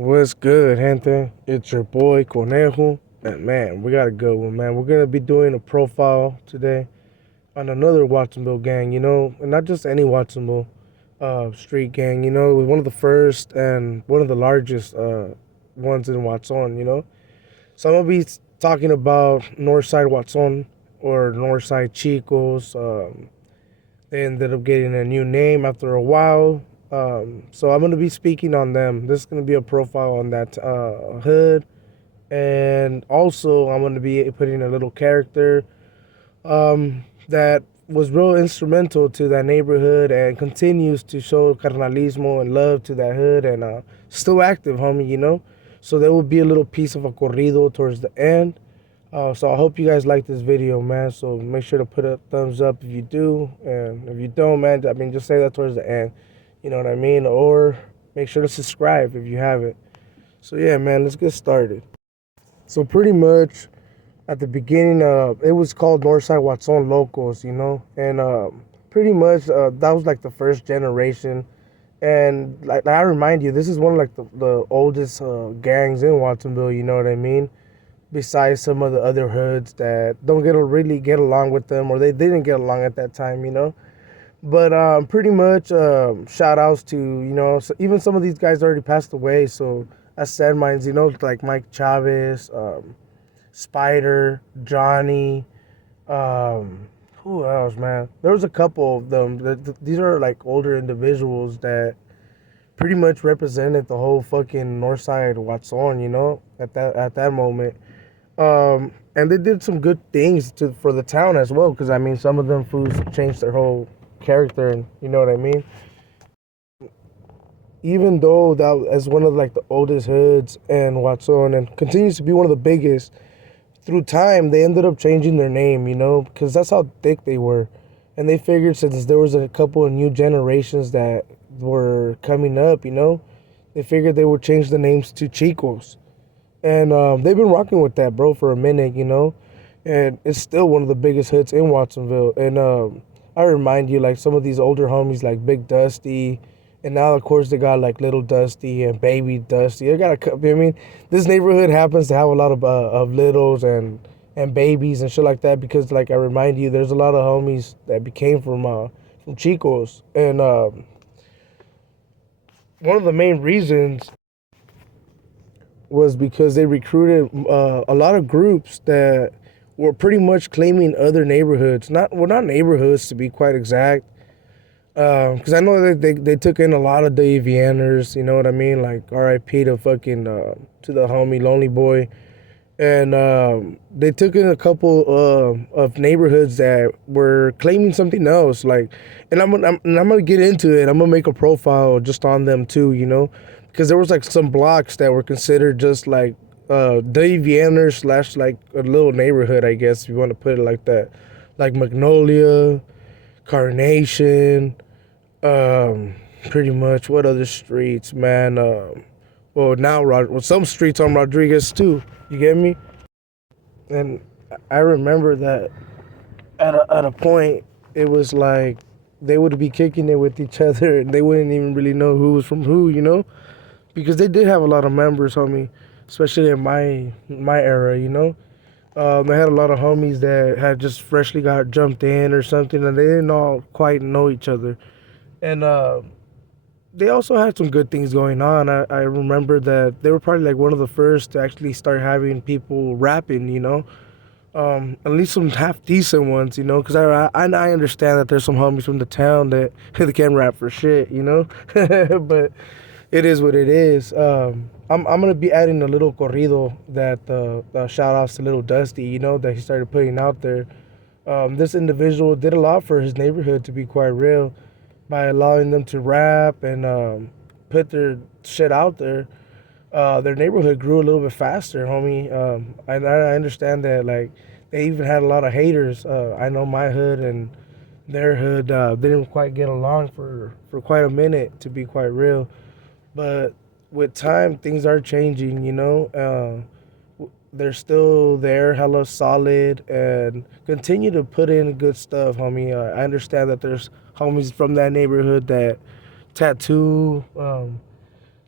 What's good, gente? It's your boy Conejo, and man, we got a good one, man. We're gonna be doing a profile today on another Watsonville gang, and not just any Watsonville street gang. It was one of the first and one of the largest ones in Watson. So I'm gonna be talking about Northside Watson or Northside Chicos. They ended up getting a new name after a while. So I'm going to be speaking on them. This is going to be a profile on that hood. And also, I'm going to be putting a little character that was real instrumental to that neighborhood and continues to show carnalismo and love to that hood and still active, homie. So there will be a little piece of a corrido towards the end. So I hope you guys like this video, man. So make sure to put a thumbs up if you do. And if you don't, man, just say that towards the end. You know what I mean? Or make sure to subscribe if you haven't. So yeah, man, let's get started. So pretty much at the beginning, it was called Northside Watson Locals, and pretty much that was like the first generation. And like I remind you, this is one of like the oldest gangs in Watsonville. You know what I mean? Besides some of the other hoods that don't really get along with them, or they didn't get along at that time. But pretty much shout outs to, even some of these guys already passed away. So as said mines, like Mike Chavez, Spider, Johnny, who else, man? There was a couple of them. These are like older individuals that pretty much represented the whole fucking Northside Watson, at that moment. And they did some good things for the town as well, because I mean, some of them fools changed their whole character, and you know what I mean. Even though that is one of like the oldest hoods in Watson and continues to be one of the biggest, through time they ended up changing their name, because that's how thick they were, and they figured since there was a couple of new generations that were coming up, they figured they would change the names to Chicos. And they've been rocking with that, bro, for a minute, and it's still one of the biggest hits in Watsonville. And I remind you, like, some of these older homies, like Big Dusty, and now, of course, they got, like, Little Dusty and Baby Dusty. They got a couple, I mean, this neighborhood happens to have a lot of littles and babies and shit like that because, like, I remind you, there's a lot of homies that became from Chicos. And one of the main reasons was because they recruited a lot of groups that were pretty much claiming other neighborhoods. Not neighborhoods, to be quite exact. Because I know that they took in a lot of Davianners, you know what I mean? Like R.I.P. to fucking to the homie Lonely Boy, and they took in a couple of neighborhoods that were claiming something else. Like, and I'm gonna get into it. I'm gonna make a profile just on them too, because there was like some blocks that were considered just like Davianners slash like a little neighborhood, I guess if you want to put it like that, like Magnolia, Carnation, pretty much. What other streets, man? Some streets on Rodriguez too. You get me? And I remember that at a point it was like they would be kicking it with each other, and they wouldn't even really know who was from who, because they did have a lot of members, homie, especially in my era, I had a lot of homies that had just freshly got jumped in or something, and they didn't all quite know each other. And they also had some good things going on. I remember that they were probably like one of the first to actually start having people rapping, at least some half decent ones, because I understand that there's some homies from the town that they can't rap for shit, but it is what it is. I'm gonna be adding a little corrido that shout outs to Little Dusty, that he started putting out there. This individual did a lot for his neighborhood, to be quite real, by allowing them to rap and put their shit out there. Their neighborhood grew a little bit faster, homie. I understand that, like, they even had a lot of haters. I know my hood and their hood didn't quite get along for quite a minute, to be quite real. But with time, things are changing, they're still there, hella solid, and continue to put in good stuff, homie. I understand that there's homies from that neighborhood that tattoo,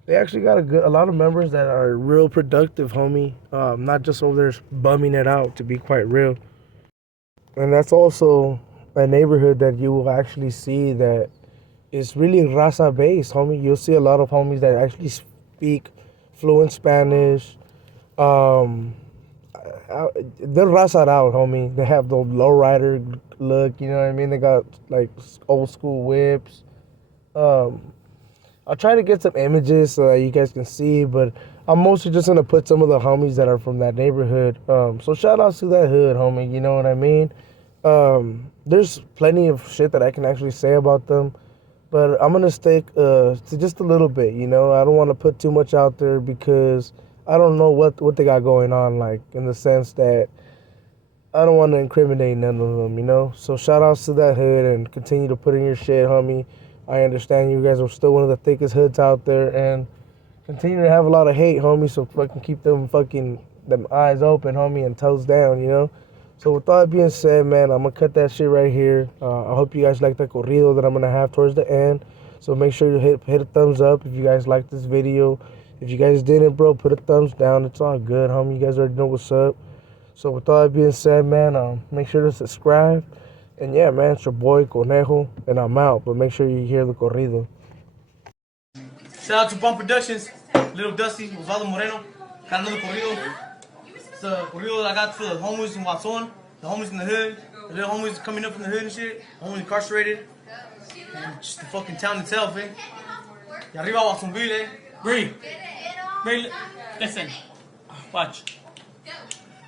They actually got a lot of members that are real productive, homie. Not just over there bumming it out, to be quite real. And that's also a neighborhood that you will actually see that is really raza based, homie. You'll see a lot of homies that actually speak fluent Spanish. Um, they're raza out, homie. They have the lowrider look, you know what I mean? They got like old school whips. Um, I'll try to get some images so that you guys can see, but I'm mostly just gonna put some of the homies that are from that neighborhood. So shout out to that hood, homie. You know what I mean? There's plenty of shit that I can actually say about them, but I'm gonna stick to just a little bit. You know, I don't want to put too much out there because I don't know what they got going on. Like in the sense that I don't want to incriminate none of them. You know, so shout outs to that hood and continue to put in your shit, homie. I understand you guys are still one of the thickest hoods out there and continue to have a lot of hate, homie. So fucking keep them eyes open, homie, and toes down, you know. So with all that being said, man, I'm gonna cut that shit right here. I hope you guys like the corrido that I'm gonna have towards the end. So make sure you hit a thumbs up if you guys like this video. If you guys didn't, bro, put a thumbs down. It's all good, homie. You guys already know what's up. So with all that being said, man, make sure to subscribe. And yeah, man, it's your boy Conejo, and I'm out. But make sure you hear the corrido. Shout out to Bump Productions, Little Dusty, Osvaldo Moreno. Got another corrido. It's a corrido that I got for the homies in Watson, the homies in the hood, the little homies coming up from the hood and shit, homies incarcerated, and just the fucking town itself, eh? Y arriba Watsonville, eh? Bree, listen, watch.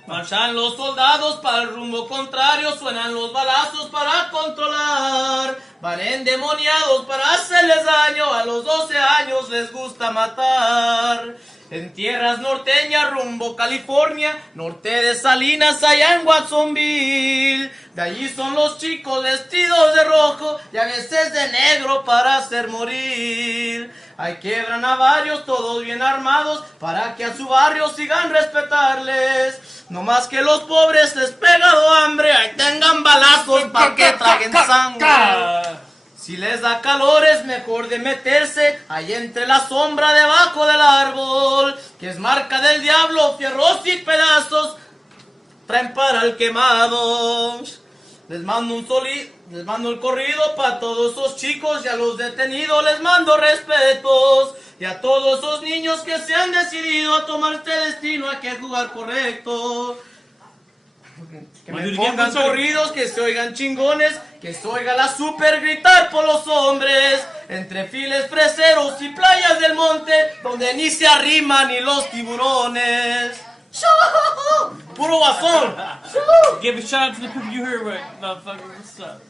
Marchan los soldados para el rumbo contrario, suenan los balazos para controlar. Van endemoniados para hacerles daño, a los 12 años les gusta matar. En tierras norteñas rumbo California, norte de Salinas allá en Watsonville. De allí son los chicos vestidos de rojo y a veces de negro para hacer morir. Ahí quiebran a varios, todos bien armados, para que a su barrio sigan respetarles. No más que los pobres les pegado hambre, ahí tengan balazos para que traguen sangre. Si les da calor es mejor de meterse ahí entre la sombra debajo del árbol, que es marca del diablo, fierros y pedazos traen para el quemado. Les mando el corrido para todos esos chicos y a los detenidos les mando respetos. Y a todos esos niños que se han decidido a tomar este destino hay que jugar correcto. Que me pongan corridos, que se oigan chingones, que se oiga la super gritar por los hombres. Entre files freseros y playas del monte, donde ni se arriman ni los tiburones. Puro guasón. Give a shout out to the people you heard right, motherfucker. What's up?